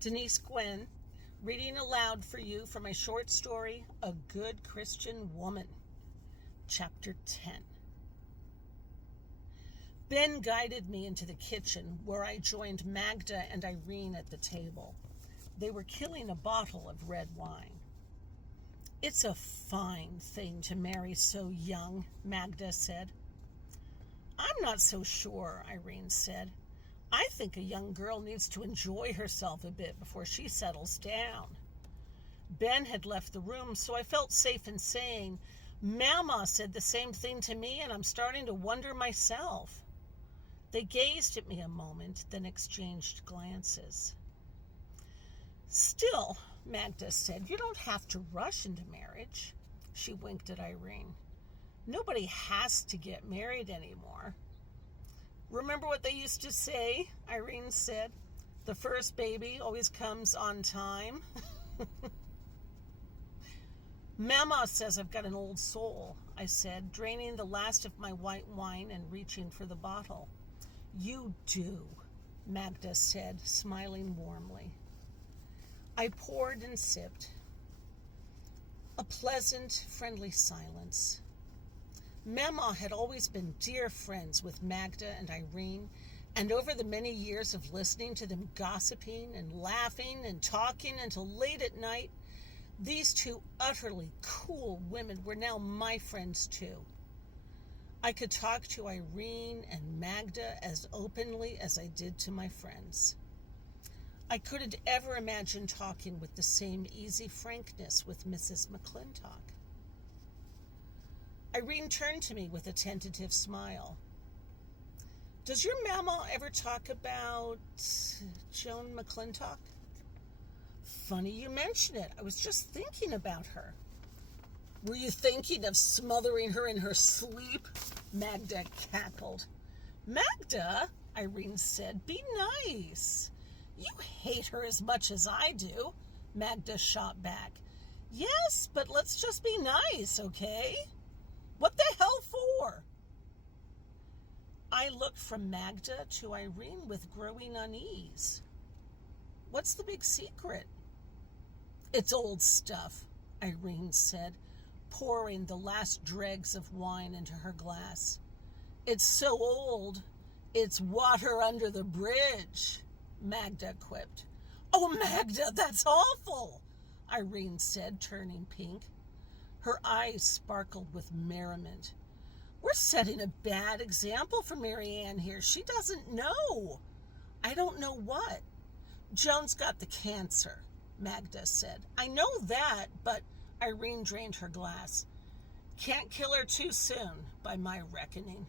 Denise Gwen, reading aloud for you from my short story, A Good Christian Woman, Chapter 10. Ben guided me into the kitchen, where I joined Magda and Irene at the table. They were killing a bottle of red wine. "It's a fine thing to marry so young," Magda said. "I'm not so sure," Irene said. "I think a young girl needs to enjoy herself a bit before she settles down." Ben had left the room, so I felt safe in saying, "Mama said the same thing to me, and I'm starting to wonder myself." They gazed at me a moment, then exchanged glances. "Still," Magda said, "you don't have to rush into marriage." She winked at Irene. "Nobody has to get married anymore." "Remember what they used to say?" Irene said. "The first baby always comes on time." "Mama says I've got an old soul," I said, draining the last of my white wine and reaching for the bottle. "You do," Magda said, smiling warmly. I poured and sipped. A pleasant, friendly silence. Mama had always been dear friends with Magda and Irene, and over the many years of listening to them gossiping and laughing and talking until late at night, these two utterly cool women were now my friends too. I could talk to Irene and Magda as openly as I did to my friends. I couldn't ever imagine talking with the same easy frankness with Mrs. McClintock. Irene turned to me with a tentative smile. "Does your mama ever talk about Joan McClintock?" "Funny you mention it. I was just thinking about her." "Were you thinking of smothering her in her sleep?" Magda cackled. "Magda," Irene said, "be nice." "You hate her as much as I do," Magda shot back. "Yes, but let's just be nice, okay?" "What the hell for?" I looked from Magda to Irene with growing unease. "What's the big secret?" "It's old stuff," Irene said, pouring the last dregs of wine into her glass. "It's so old, it's water under the bridge," Magda quipped. "Oh, Magda, that's awful," Irene said, turning pink. Her eyes sparkled with merriment. "We're setting a bad example for Marianne here. She doesn't know." "I don't know what." "Joan's got the cancer," Magda said. "I know that, but—" Irene drained her glass. "Can't kill her too soon, by my reckoning."